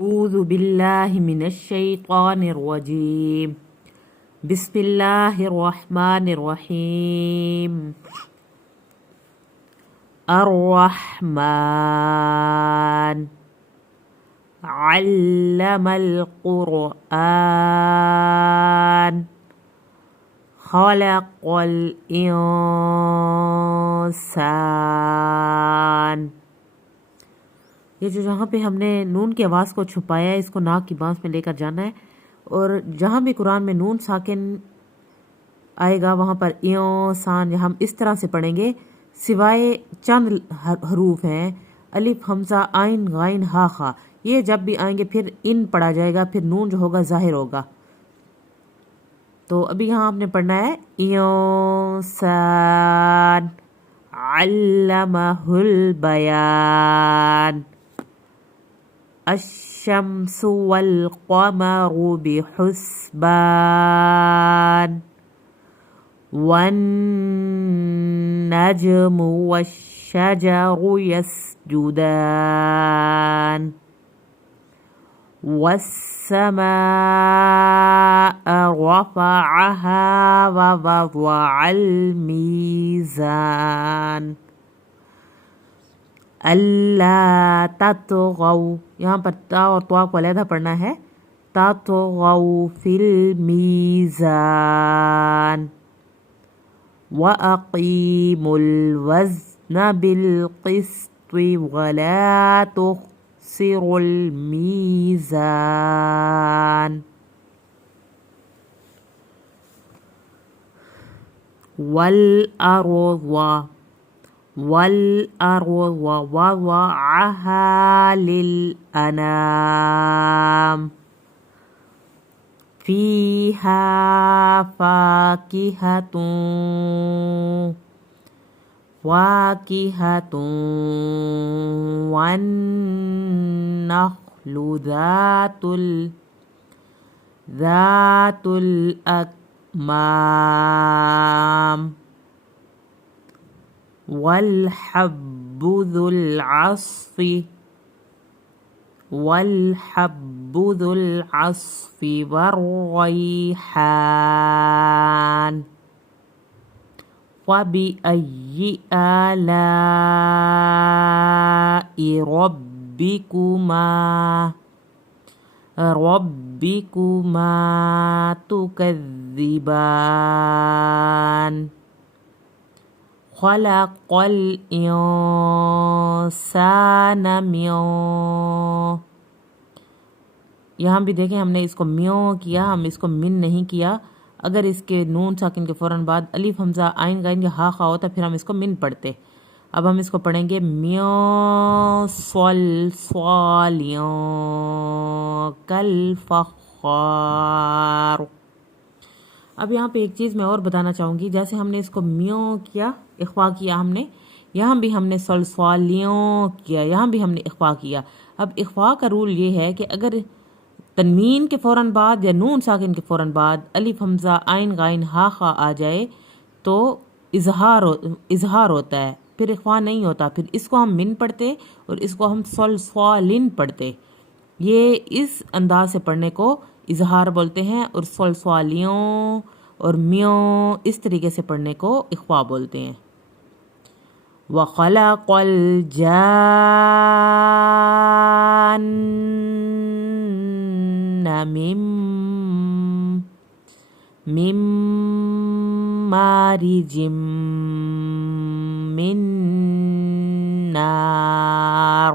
أعوذ بالله من الشيطان الرجيم. بسم الله الرحمن الرحيم. الرحمن علم القرآن خلق الإنسان। ये जो जहाँ पे हमने नून की आवाज़ को छुपाया है, इसको नाक की बांस में लेकर जाना है। और जहाँ भी कुरान में नून साकिन आएगा वहाँ पर इंसान हम इस तरह से पढ़ेंगे, सिवाय चंद हरूफ हैं अलिफ हमजा आइन गाइन हा खा, ये जब भी आएंगे फिर इन पढ़ा जाएगा, फिर नून जो होगा जाहिर होगा। तो अभी यहाँ आपने पढ़ना है इंसान अल्लमहुल बयान अश्शम्सु वल क़मरु बिहुस्बान वन नजमु वश्शजरु यस्जुदान वस्समाअ रफ़अहा ववضअल मीज़ान अल्ला ततगौ, यहाँ पर ता और त्वा को अलहदा पढ़ना है। ततगौ फिल मीज़ान व अक़ीमुल वज़्न बिल क़िस्ति वला तुख़्सिरुल मीज़ान वल अर्ज़ ववज़अहा लिल अनाम फ़ीहा फ़ाकिहतुन वन्नख़्लु ज़ातुल अकमाम वल्हब्बु ज़ुल अस्फ़ि वर्रैहान फ़बिअय्यि आलाइ रब्बिकुमा तुकज़्ज़िबान खलक़ल इंसान मिन, यहाँ भी देखें हमने इसको म्यों किया, हम इसको मिन नहीं किया। अगर इसके नून साकिन के फ़ौरन बाद अलिफ हमजा आइन गाइन या हा खा होता फिर हम इसको मिन पढ़ते। अब हम इसको पढ़ेंगे म्यों स्वल स्वालियों कल फ़ख़्ख़ार। अब यहाँ पे एक चीज़ मैं और बताना चाहूँगी, जैसे हमने इसको म्यों किया, इख्वा किया हमने, यहाँ भी हमने सलसवालियों किया, यहाँ भी हमने इख्वा किया। अब इख्वा का रूल ये है कि अगर तनवीन के फ़ौरन बाद या नून साकिन के फ़ौरन बाद अलिफ हमज़ा आइन गाइन हा खा आ जाए तो इजहार होता है, फिर इख्वा नहीं होता। फिर इसको हम मिन पढ़ते और इसको हम सलसवालिन पढ़ते। ये इस अंदाज से पढ़ने को इजहार बोलते हैं और सलसवालियों और म्यों इस तरीके से पढ़ने को इख्वा बोलते हैं। वख़लक़ल जान्न मिन मारिजिम मिन नार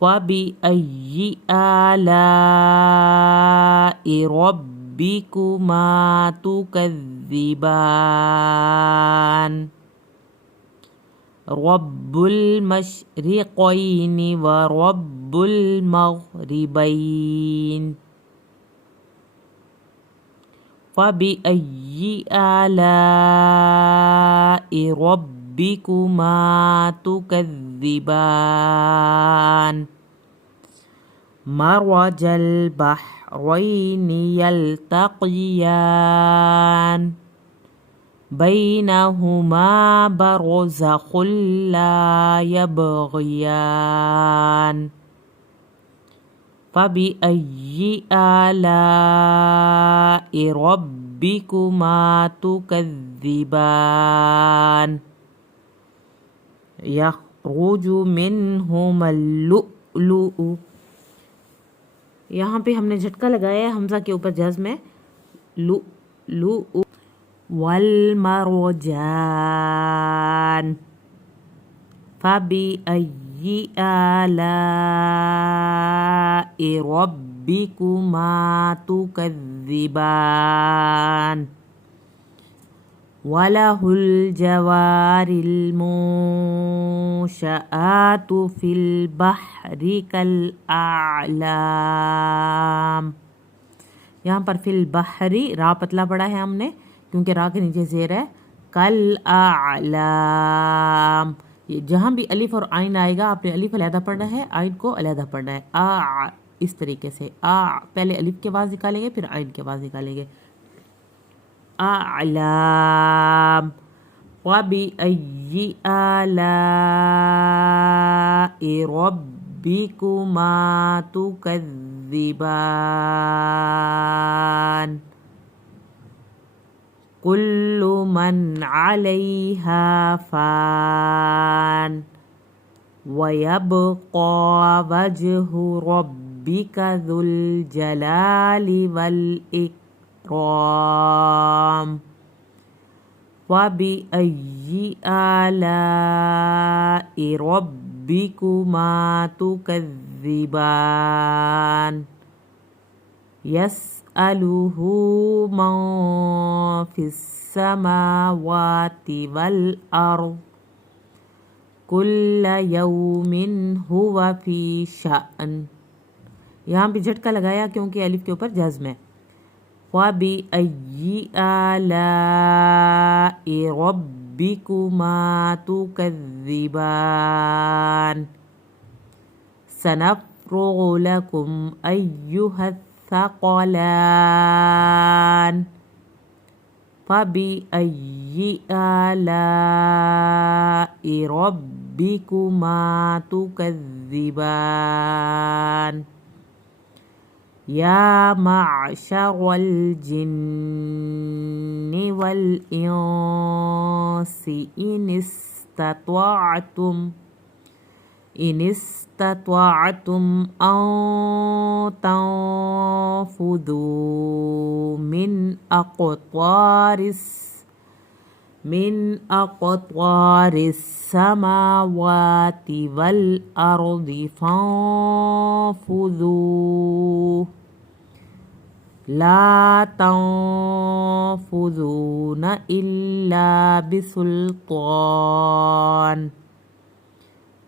फ़बिअय्यि आलाइ रब्बिकुमा तुकज़्ज़िबान रब्बुल मशरिक़ैनि व रब्बुल मग़रिबैन फ़बिअय्यि आलाइ रब्बिकुमा तुकज़्ज़िबान मरजल बहरैनि यल्तक़ियान बैनहुमा बरज़ख़ुल ला यबग़ियान फबिअय्यि आलाइ रब्बिकुमा तुकज़्ज़िबान यख़रुजु मिनहुमल लुअलुअ। यहाँ पे हमने झटका लगाया है हमज़ा के ऊपर जज़्म है, लुअलुअ वल मरजान। फबिअय्यि आलाइ रब्बिकुमा तुकज़्ज़िबान वलहुल जवारिल मुंशआतु फिल बहरि कल आलाम। यहाँ पर फिल बहरी रा पतला पड़ा है हमने क्योंकि रा के नीचे ज़ेर है। कल आलाम, जहाँ भी अलिफ और आइन आएगा आपने अलिफ अलहदा पढ़ना है, आइन को अलहदा पढ़ना है। आ इस तरीके से पहले अलिफ के आवाज़ निकालेंगे फिर आइन के आवाज़ निकालेंगे। आलाम वबिअय्यि आलाइ रब्बिकुमा तुकज़्ज़िबान कुल्लु मन अलैहा फ़ान वयब्क़ा वज्हु रब्बिका ज़ुल जलालि वल इक्राम। फबिअय्यि आलाइ रब्बिकुमा तुकज़्ज़िबान यसअलुहु मन फिस्समावाति वल अर्ज़ कुल्ल यौमिन हुवा फी शअन। यहाँ भी झटका लगाया क्योंकि अलिफ के ऊपर जज़्म है। फबिअय्यि आलाइ रब्बिकुमा तुकज़्ज़िबान सनफ़्रुगु लकुम अय्युहस्सक़लान। फबिअय्यि आलाइ रब्बिकुमा तुकज़्ज़िबान या मअशरल जिन्नि वल इंसि इनिस्तत्वअतुम अन तंफुदू मिन अक़त्वारिस समावाति वल अर्दि फंफुदू ला तंफुदून इल्ला बिसुल्तान।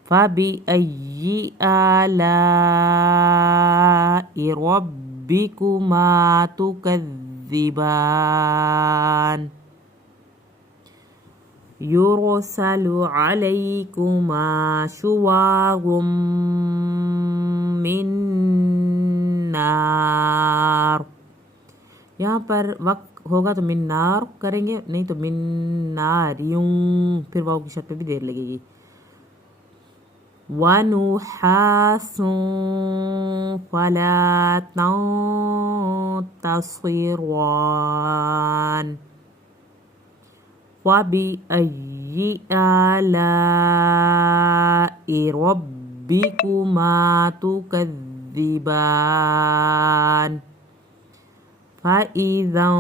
फबिअय्यि आलाइ रब्बिकुमा तुकज़्ज़िबान युरसलु अलैकुमा शुवाज़ुम मिन नार। यहाँ पर वक्त होगा तो मिन नार करेंगे, नहीं तो मिन नारियूं, फिर वाव की शर्त पे भी देर लगेगी। वनुहासुन फला तंतसिरान। फबिअय्यि आलाइ रब्बिकुमा तुकज़्ज़िबान फ़इज़ा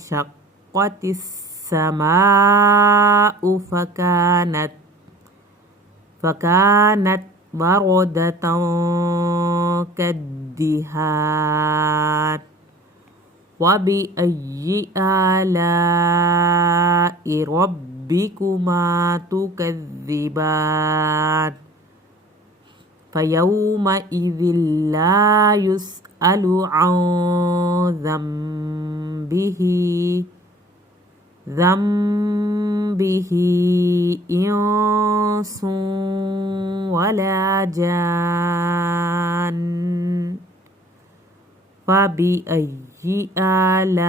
शक़्क़तिस समाउ फ़कानत वरदतन कद्दिहान। वबिअय्यि आलाइ रब्बिकुमा तुकज़्ज़िबान फ़यौमइज़िन ला युस्अलु अन ज़ंबिही इंसुन वला जान। फबिअय्यि आलाइ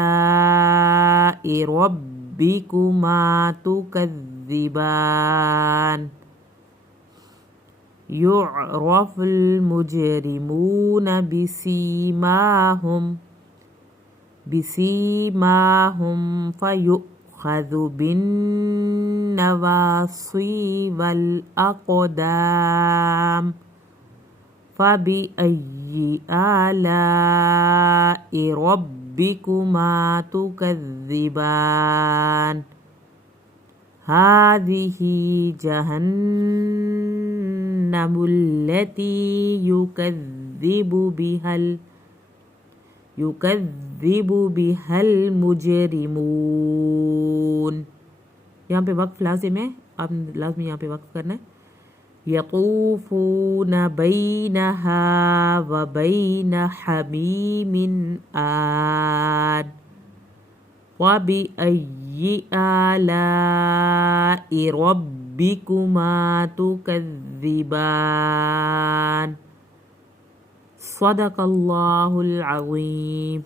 रब्बिकुमा तुकज़्ज़िबान युअरफुल मुजरिमून बिसीमाहुम फयुखज़ु बिन्नवासी वल अक़दाम फबिअय्यि आलाइ रब्बिकुमा तुकज़्ज़िबान हाज़िही जहन्नमुल्लती युकज़्ज़िबु बिहल मुजरिमून। यहाँ पे वक्फ लाजिम है, आपने लाजमी यहाँ पे वक्फ करना है। यतूफून बैनहा व बैन हमीमिन आन व बिअय्यि आलाइ रब्बिकुमा तुकज़्ज़िबान। सदक़ल्लाहुल अज़ीम।